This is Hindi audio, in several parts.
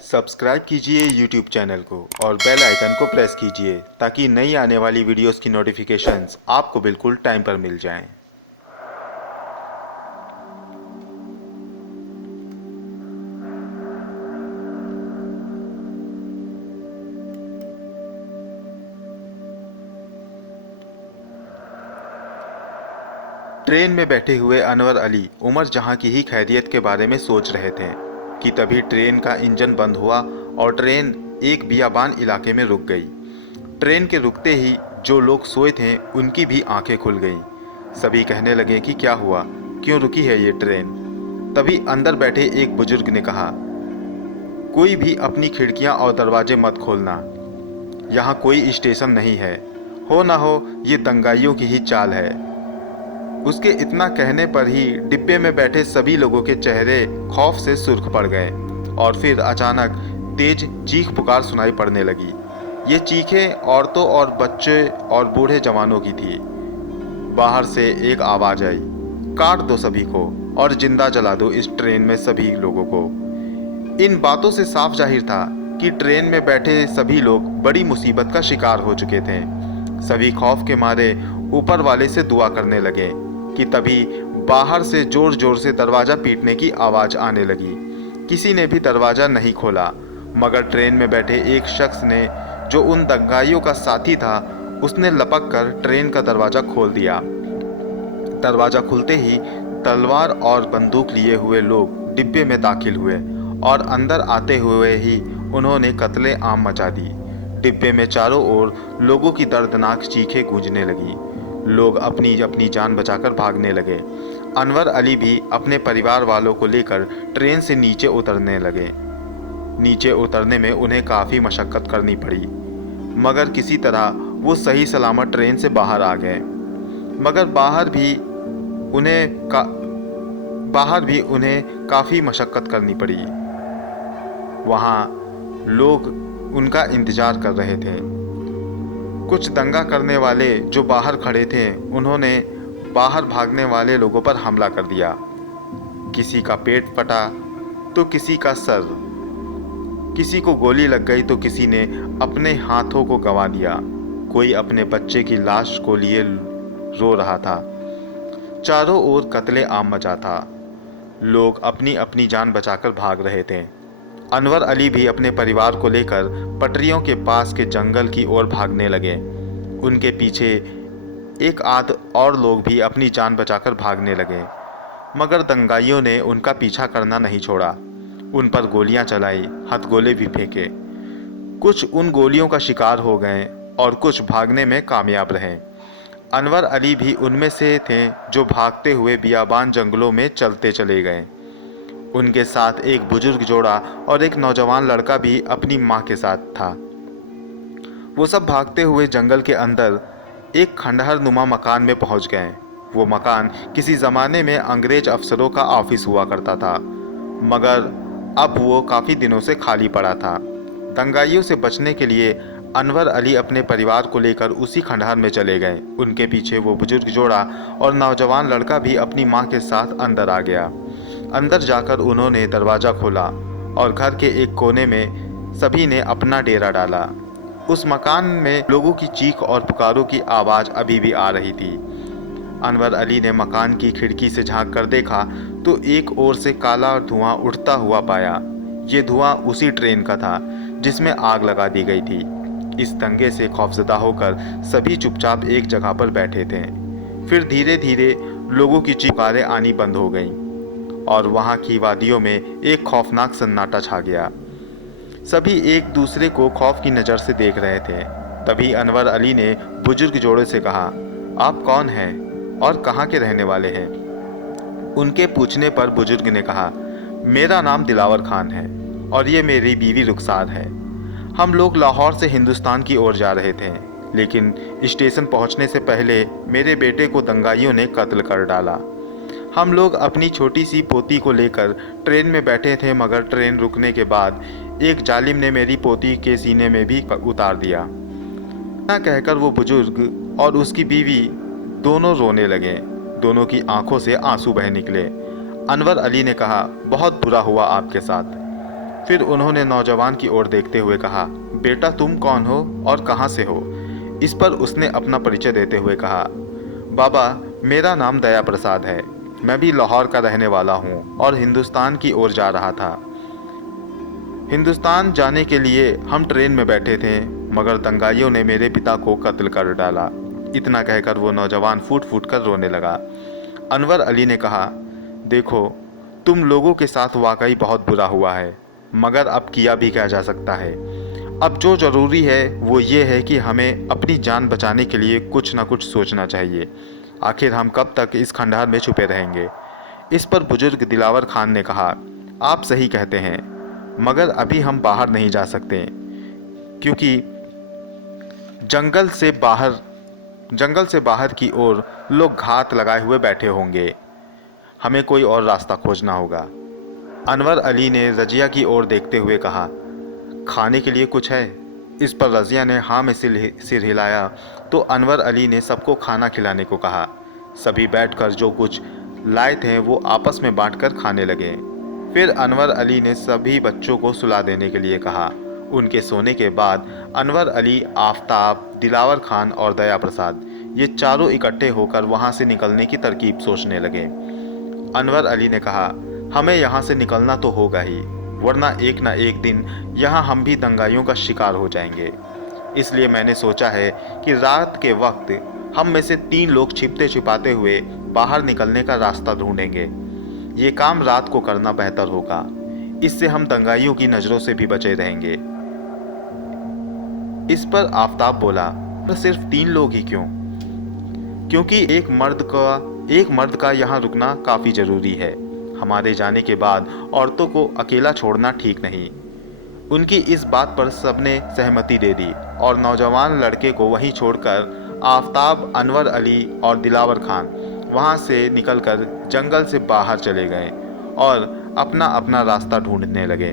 सब्सक्राइब कीजिए यूट्यूब चैनल को और बेल आइकन को प्रेस कीजिए ताकि नई आने वाली वीडियोस की नोटिफिकेशंस आपको बिल्कुल टाइम पर मिल जाएं। ट्रेन में बैठे हुए अनवर अली उमर जहां की ही खैरियत के बारे में सोच रहे थे कि तभी ट्रेन का इंजन बंद हुआ और ट्रेन एक बियाबान इलाके में रुक गई। ट्रेन के रुकते ही जो लोग सोए थे उनकी भी आंखें खुल गईं। सभी कहने लगे कि क्या हुआ, क्यों रुकी है ये ट्रेन। तभी अंदर बैठे एक बुजुर्ग ने कहा, कोई भी अपनी खिड़कियां और दरवाजे मत खोलना, यहाँ कोई स्टेशन नहीं है, हो ना हो ये दंगाइयों की ही चाल है। उसके इतना कहने पर ही डिब्बे में बैठे सभी लोगों के चेहरे खौफ से सुर्ख पड़ गए और फिर अचानक तेज चीख पुकार सुनाई पड़ने लगी। ये चीखें औरतों और बच्चे और बूढ़े जवानों की थी। बाहर से एक आवाज आई, काट दो सभी को और जिंदा जला दो इस ट्रेन में सभी लोगों को। इन बातों से साफ जाहिर था कि ट्रेन में बैठे सभी लोग बड़ी मुसीबत का शिकार हो चुके थे। सभी खौफ के मारे ऊपर वाले से दुआ करने लगे कि तभी बाहर से जोर जोर से दरवाज़ा पीटने की आवाज़ आने लगी। किसी ने भी दरवाज़ा नहीं खोला, मगर ट्रेन में बैठे एक शख्स ने, जो उन दंगाइयों का साथी था, उसने लपक कर ट्रेन का दरवाज़ा खोल दिया। दरवाज़ा खुलते ही तलवार और बंदूक लिए हुए लोग डिब्बे में दाखिल हुए और अंदर आते हुए ही उन्होंने कत्ले आम मचा दी। डिब्बे में चारों ओर लोगों की दर्दनाक चीखें गूंजने लगी। लोग अपनी अपनी जान बचाकर भागने लगे। अनवर अली भी अपने परिवार वालों को लेकर ट्रेन से नीचे उतरने लगे। नीचे उतरने में उन्हें काफ़ी मशक्क़त करनी पड़ी, मगर किसी तरह वो सही सलामत ट्रेन से बाहर आ गए। मगर बाहर भी उन्हें काफ़ी मशक्क़त करनी पड़ी। वहाँ लोग उनका इंतज़ार कर रहे थे। कुछ दंगा करने वाले जो बाहर खड़े थे, उन्होंने बाहर भागने वाले लोगों पर हमला कर दिया। किसी का पेट फटा तो किसी का सर, किसी को गोली लग गई तो किसी ने अपने हाथों को गंवा दिया। कोई अपने बच्चे की लाश को लिए रो रहा था। चारों ओर कत्ले आम मचा था। लोग अपनी अपनी जान बचाकर भाग रहे थे। अनवर अली भी अपने परिवार को लेकर पटरियों के पास के जंगल की ओर भागने लगे। उनके पीछे एक आध और लोग भी अपनी जान बचाकर भागने लगे, मगर दंगाइयों ने उनका पीछा करना नहीं छोड़ा। उन पर गोलियां चलाई, हथगोले भी फेंके। कुछ उन गोलियों का शिकार हो गए और कुछ भागने में कामयाब रहे। अनवर अली भी उनमें से थे जो भागते हुए बियाबान जंगलों में चलते चले गए। उनके साथ एक बुजुर्ग जोड़ा और एक नौजवान लड़का भी अपनी माँ के साथ था। वो सब भागते हुए जंगल के अंदर एक खंडहर नुमा मकान में पहुंच गए। वो मकान किसी ज़माने में अंग्रेज अफसरों का ऑफिस हुआ करता था, मगर अब वो काफ़ी दिनों से खाली पड़ा था। दंगाइयों से बचने के लिए अनवर अली अपने परिवार को लेकर उसी खंडहर में चले गए। उनके पीछे वो बुजुर्ग जोड़ा और नौजवान लड़का भी अपनी माँ के साथ अंदर आ गया। अंदर जाकर उन्होंने दरवाज़ा खोला और घर के एक कोने में सभी ने अपना डेरा डाला। उस मकान में लोगों की चीख और पुकारों की आवाज़ अभी भी आ रही थी। अनवर अली ने मकान की खिड़की से झांक कर देखा तो एक ओर से काला धुआं उठता हुआ पाया। ये धुआं उसी ट्रेन का था जिसमें आग लगा दी गई थी। इस दंगे से खौफजदा होकर सभी चुपचाप एक जगह पर बैठे थे। फिर धीरे धीरे लोगों की चीखें आनी बंद हो गईं और वहाँ की वादियों में एक खौफनाक सन्नाटा छा गया। सभी एक दूसरे को खौफ की नज़र से देख रहे थे। तभी अनवर अली ने बुजुर्ग जोड़े से कहा, आप कौन हैं और कहाँ के रहने वाले हैं? उनके पूछने पर बुजुर्ग ने कहा, मेरा नाम दिलावर खान है और ये मेरी बीवी रुखसार है। हम लोग लाहौर से हिंदुस्तान की ओर जा रहे थे, लेकिन स्टेशन पहुँचने से पहले मेरे बेटे को दंगाइयों ने कत्ल कर डाला। हम लोग अपनी छोटी सी पोती को लेकर ट्रेन में बैठे थे, मगर ट्रेन रुकने के बाद एक जालिम ने मेरी पोती के सीने में भी उतार दिया। ना कहकर वो बुजुर्ग और उसकी बीवी दोनों रोने लगे। दोनों की आंखों से आंसू बह निकले। अनवर अली ने कहा, बहुत बुरा हुआ आपके साथ। फिर उन्होंने नौजवान की ओर देखते हुए कहा, बेटा तुम कौन हो और कहाँ से हो? इस पर उसने अपना परिचय देते हुए कहा, बाबा मेरा नाम दया प्रसाद है। मैं भी लाहौर का रहने वाला हूँ और हिंदुस्तान की ओर जा रहा था। हिंदुस्तान जाने के लिए हम ट्रेन में बैठे थे, मगर दंगाइयों ने मेरे पिता को कत्ल कर डाला। इतना कहकर वो नौजवान फूट फूट कर रोने लगा। अनवर अली ने कहा, देखो तुम लोगों के साथ वाकई बहुत बुरा हुआ है, मगर अब किया भी क्या जा सकता है। अब जो ज़रूरी है वो ये है कि हमें अपनी जान बचाने के लिए कुछ ना कुछ सोचना चाहिए। आखिर हम कब तक इस खंडहर में छुपे रहेंगे। इस पर बुजुर्ग दिलावर खान ने कहा, आप सही कहते हैं, मगर अभी हम बाहर नहीं जा सकते, क्योंकि जंगल से बाहर की ओर लोग घात लगाए हुए बैठे होंगे। हमें कोई और रास्ता खोजना होगा। अनवर अली ने रजिया की ओर देखते हुए कहा, खाने के लिए कुछ है? इस पर रजिया ने हाँ में सिर हिलाया तो अनवर अली ने सबको खाना खिलाने को कहा। सभी बैठकर जो कुछ लाए थे वो आपस में बांटकर खाने लगे। फिर अनवर अली ने सभी बच्चों को सुला देने के लिए कहा। उनके सोने के बाद अनवर अली, आफताब, दिलावर खान और दया प्रसाद ये चारों इकट्ठे होकर वहाँ से निकलने की तरकीब सोचने लगे। अनवर अली ने कहा, हमें यहाँ से निकलना तो होगा ही, वरना एक ना एक दिन यहाँ हम भी दंगाइयों का शिकार हो जाएंगे। इसलिए मैंने सोचा है कि रात के वक्त हम में से 3 लोग छिपते छिपाते हुए बाहर निकलने का रास्ता ढूंढेंगे। ये काम रात को करना बेहतर होगा, इससे हम दंगाइयों की नज़रों से भी बचे रहेंगे। इस पर आफताब बोला, पर सिर्फ 3 लोग ही क्यों? क्योंकि एक मर्द का यहाँ रुकना काफ़ी ज़रूरी है। हमारे जाने के बाद औरतों को अकेला छोड़ना ठीक नहीं। उनकी इस बात पर सबने सहमति दे दी और नौजवान लड़के को वहीं छोड़कर आफताब, अनवर अली और दिलावर खान वहाँ से निकलकर जंगल से बाहर चले गए और अपना अपना रास्ता ढूंढने लगे।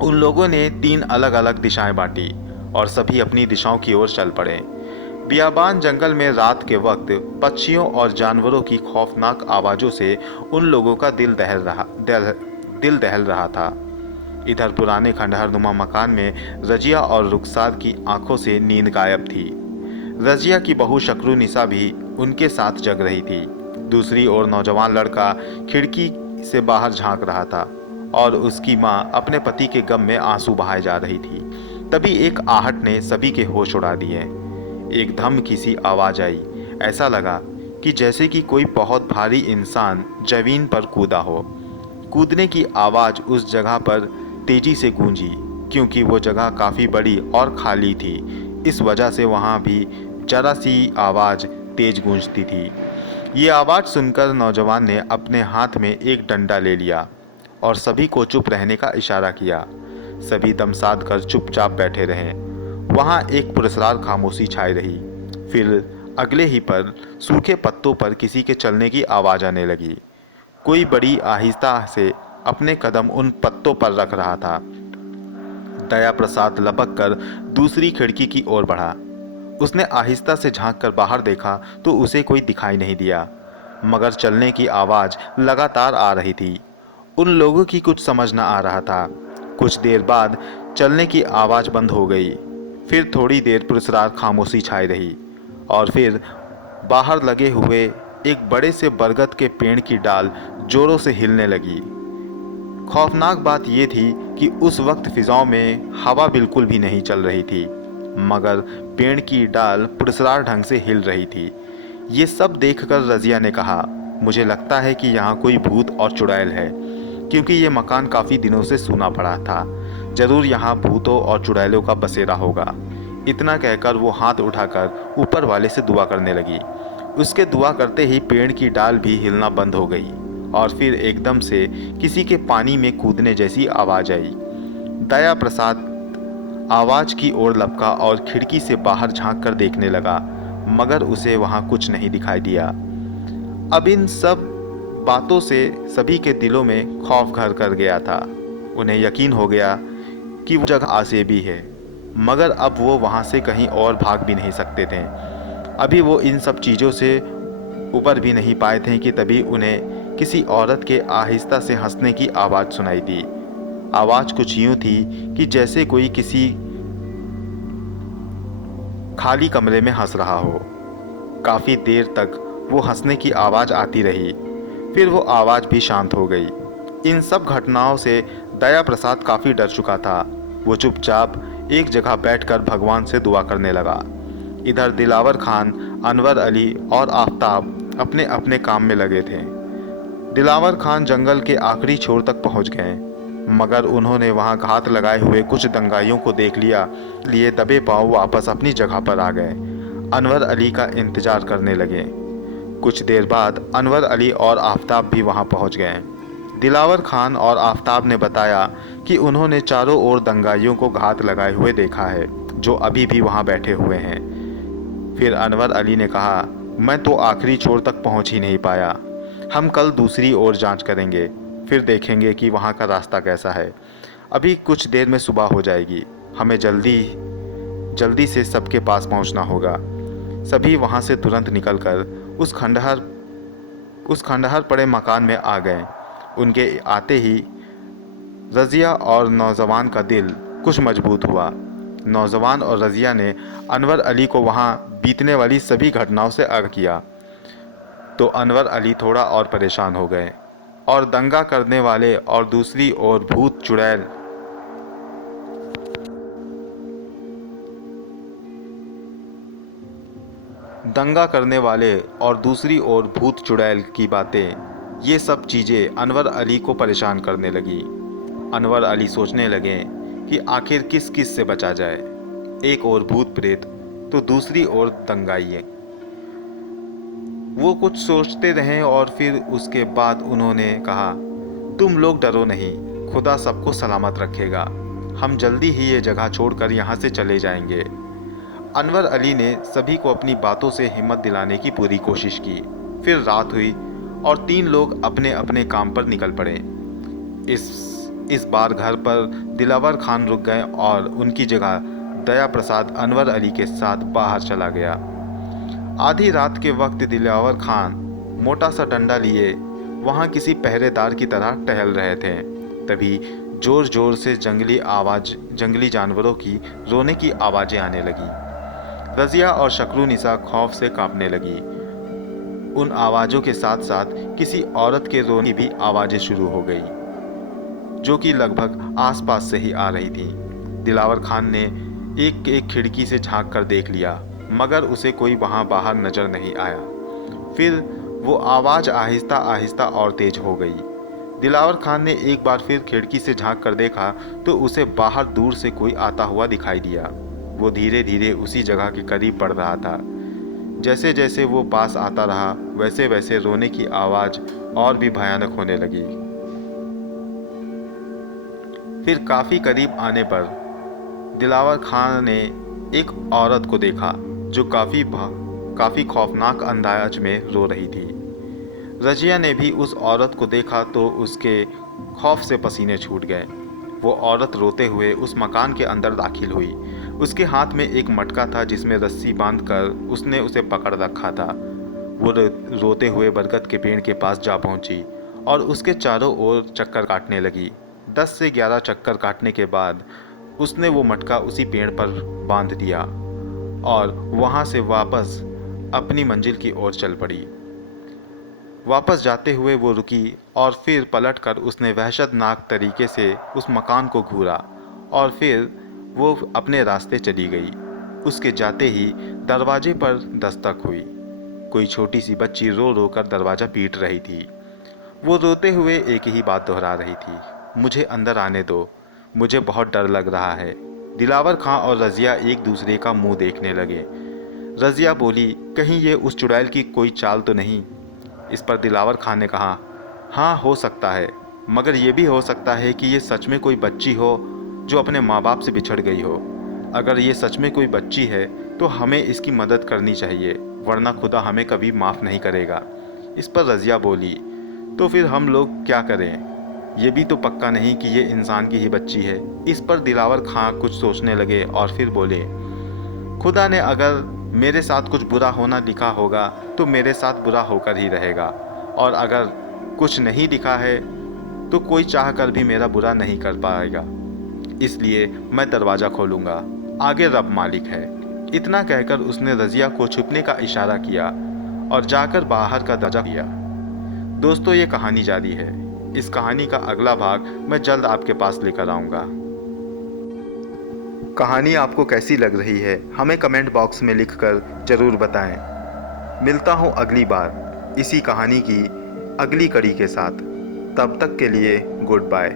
उन लोगों ने 3 अलग अलग दिशाएं बांटी और सभी अपनी दिशाओं की ओर चल पड़े। बियाबान जंगल में रात के वक्त पक्षियों और जानवरों की खौफनाक आवाज़ों से उन लोगों का दिल दहल रहा था। इधर पुराने खंडहरनुमा मकान में रजिया और रुखसार की आंखों से नींद गायब थी। रजिया की बहू शक्रुनिसा भी उनके साथ जग रही थी। दूसरी ओर नौजवान लड़का खिड़की से बाहर झांक रहा था और उसकी माँ अपने पति के गम में आंसू बहाए जा रही थी। तभी एक आहट ने सभी के होश उड़ा दिए। एक धमकी सी आवाज़ आई। ऐसा लगा कि जैसे कि कोई बहुत भारी इंसान जमीन पर कूदा हो। कूदने की आवाज़ उस जगह पर तेजी से गूंजी, क्योंकि वो जगह काफ़ी बड़ी और खाली थी। इस वजह से वहाँ भी जरा सी आवाज़ तेज गूंजती थी। ये आवाज़ सुनकर नौजवान ने अपने हाथ में एक डंडा ले लिया और सभी को चुप रहने का इशारा किया। सभी दम साध कर चुपचाप बैठे रहे। वहाँ एक पुरस्कार खामोशी छाई रही। फिर अगले ही पर सूखे पत्तों पर किसी के चलने की आवाज़ आने लगी। कोई बड़ी आहिस्ता से अपने कदम उन पत्तों पर रख रहा था। दया प्रसाद लपक कर दूसरी खिड़की की ओर बढ़ा। उसने आहिस्ता से झांक कर बाहर देखा तो उसे कोई दिखाई नहीं दिया, मगर चलने की आवाज़ लगातार आ रही थी। उन लोगों की कुछ समझ न आ रहा था। कुछ देर बाद चलने की आवाज़ बंद हो गई। फिर थोड़ी देर पुरस्कार खामोशी छाई रही और फिर बाहर लगे हुए एक बड़े से बरगद के पेड़ की डाल जोरों से हिलने लगी। खौफनाक बात यह थी कि उस वक्त फिजाओं में हवा बिल्कुल भी नहीं चल रही थी, मगर पेड़ की डाल पुरस्कार ढंग से हिल रही थी। ये सब देखकर रजिया ने कहा, मुझे लगता है कि यहाँ कोई भूत और चुड़ैल है, क्योंकि ये मकान काफ़ी दिनों से सूना पड़ा था। ज़रूर यहाँ भूतों और चुड़ैलों का बसेरा होगा। इतना कहकर वो हाथ उठाकर ऊपर वाले से दुआ करने लगी। उसके दुआ करते ही पेड़ की डाल भी हिलना बंद हो गई और फिर एकदम से किसी के पानी में कूदने जैसी आवाज़ आई। दया प्रसाद आवाज़ की ओर लपका और खिड़की से बाहर झांक कर देखने लगा, मगर उसे वहाँ कुछ नहीं दिखाई दिया। अब इन सब बातों से सभी के दिलों में खौफ घर कर गया था। उन्हें यकीन हो गया कि वो जगह आसेबी है, मगर अब वो वहाँ से कहीं और भाग भी नहीं सकते थे। अभी वो इन सब चीज़ों से उबर भी नहीं पाए थे कि तभी उन्हें किसी औरत के आहिस्ता से हंसने की आवाज़ सुनाई दी। आवाज़ कुछ यूं थी कि जैसे कोई किसी खाली कमरे में हंस रहा हो। काफ़ी देर तक वो हंसने की आवाज़ आती रही, फिर वो आवाज़ भी शांत हो गई। इन सब घटनाओं से दया प्रसाद काफ़ी डर चुका था। वो चुपचाप एक जगह बैठकर भगवान से दुआ करने लगा। इधर दिलावर खान, अनवर अली और आफताब अपने अपने काम में लगे थे। दिलावर खान जंगल के आखिरी छोर तक पहुंच गए, मगर उन्होंने वहां घात लगाए हुए कुछ दंगाइयों को देख लिया। लिए दबे पांव वापस अपनी जगह पर आ गए। अनवर अली का इंतजार करने लगे। कुछ देर बाद अनवर अली और आफताब भी वहां पहुंच गए। दिलावर खान और आफताब ने बताया कि उन्होंने चारों ओर दंगाइयों को घात लगाए हुए देखा है, जो अभी भी वहां बैठे हुए हैं। फिर अनवर अली ने कहा, मैं तो आखिरी छोर तक पहुंच ही नहीं पाया। हम कल दूसरी ओर जांच करेंगे, फिर देखेंगे कि वहां का रास्ता कैसा है। अभी कुछ देर में सुबह हो जाएगी। हमें जल्दी जल्दी से सबके पास पहुंचना होगा। सभी वहां से तुरंत निकलकर उस खंडहर पड़े मकान में आ गए। उनके आते ही रज़िया और नौजवान का दिल कुछ मजबूत हुआ। नौजवान और रज़िया ने अनवर अली को वहां बीतने वाली सभी घटनाओं से अवगत किया, तो अनवर अली थोड़ा और परेशान हो गए। और दंगा करने वाले और दूसरी ओर भूत चुड़ैल की बातें, ये सब चीज़ें अनवर अली को परेशान करने लगी। अनवर अली सोचने लगे कि आखिर किस किस से बचा जाए। एक ओर भूत प्रेत तो दूसरी ओर दंगाइए। वो कुछ सोचते रहे और फिर उसके बाद उन्होंने कहा, तुम लोग डरो नहीं, खुदा सबको सलामत रखेगा। हम जल्दी ही ये जगह छोड़कर यहाँ से चले जाएंगे। अनवर अली ने सभी को अपनी बातों से हिम्मत दिलाने की पूरी कोशिश की। फिर रात हुई और तीन लोग अपने अपने काम पर निकल पड़े। इस बार घर पर दिलावर खान रुक गए और उनकी जगह दया प्रसाद अनवर अली के साथ बाहर चला गया। आधी रात के वक्त दिलावर खान मोटा सा डंडा लिए वहां किसी पहरेदार की तरह टहल रहे थे। तभी जोर जोर से जंगली जानवरों की रोने की आवाज़ें आने लगी। रज़िया और शक्रुनिसा खौफ से कांपने लगी। उन आवाज़ों के साथ साथ किसी औरत के रोने की भी आवाज़ें शुरू हो गई, जो कि लगभग आसपास से ही आ रही थी। दिलावर खान ने एक एक खिड़की से झांक कर देख लिया, मगर उसे कोई वहां बाहर नजर नहीं आया। फिर वो आवाज़ आहिस्ता आहिस्ता और तेज हो गई। दिलावर खान ने एक बार फिर खिड़की से झांक कर देखा तो उसे बाहर दूर से कोई आता हुआ दिखाई दिया। वो धीरे धीरे उसी जगह के करीब बढ़ रहा था। जैसे जैसे वो पास आता रहा, वैसे वैसे रोने की आवाज़ और भी भयानक होने लगी। फिर काफ़ी करीब आने पर दिलावर खान ने एक औरत को देखा, जो काफ़ी खौफनाक अंदाज में रो रही थी। रजिया ने भी उस औरत को देखा तो उसके खौफ से पसीने छूट गए। वो औरत रोते हुए उस मकान के अंदर दाखिल हुई। उसके हाथ में एक मटका था जिसमें रस्सी बांधकर उसने उसे पकड़ रखा था। वो रोते हुए बरगद के पेड़ के पास जा पहुंची और उसके चारों ओर चक्कर काटने लगी। 10 से 11 चक्कर काटने के बाद उसने वो मटका उसी पेड़ पर बांध दिया और वहां से वापस अपनी मंजिल की ओर चल पड़ी। वापस जाते हुए वो रुकी और फिर पलटकर उसने वहशतनाक तरीके से उस मकान को घूरा और फिर वो अपने रास्ते चली गई। उसके जाते ही दरवाजे पर दस्तक हुई। कोई छोटी सी बच्ची रो रो कर दरवाज़ा पीट रही थी। वो रोते हुए एक ही बात दोहरा रही थी, मुझे अंदर आने दो, मुझे बहुत डर लग रहा है। दिलावर खां और रज़िया एक दूसरे का मुंह देखने लगे। रज़िया बोली, कहीं ये उस चुड़ैल की कोई चाल तो नहीं। इस पर दिलावर खां ने कहा, हाँ हो सकता है, मगर ये भी हो सकता है कि ये सच में कोई बच्ची हो जो अपने माँ बाप से बिछड़ गई हो। अगर ये सच में कोई बच्ची है तो हमें इसकी मदद करनी चाहिए, वरना खुदा हमें कभी माफ़ नहीं करेगा। इस पर रज़िया बोली, तो फिर हम लोग क्या करें? ये भी तो पक्का नहीं कि ये इंसान की ही बच्ची है। इस पर दिलावर खां कुछ सोचने लगे और फिर बोले, खुदा ने अगर मेरे साथ कुछ बुरा होना लिखा होगा तो मेरे साथ बुरा होकर ही रहेगा, और अगर कुछ नहीं लिखा है तो कोई चाह कर भी मेरा बुरा नहीं कर पाएगा, इसलिए मैं दरवाज़ा खोलूँगा, आगे रब मालिक है। इतना कहकर उसने रज़िया को छुपने का इशारा किया और जाकर बाहर का दरवाज़ा किया। दोस्तों, ये कहानी जारी है। इस कहानी का अगला भाग मैं जल्द आपके पास लेकर आऊँगा। कहानी आपको कैसी लग रही है हमें कमेंट बॉक्स में लिखकर ज़रूर बताएं। मिलता हूँ अगली बार इसी कहानी की अगली कड़ी के साथ। तब तक के लिए गुड बाय।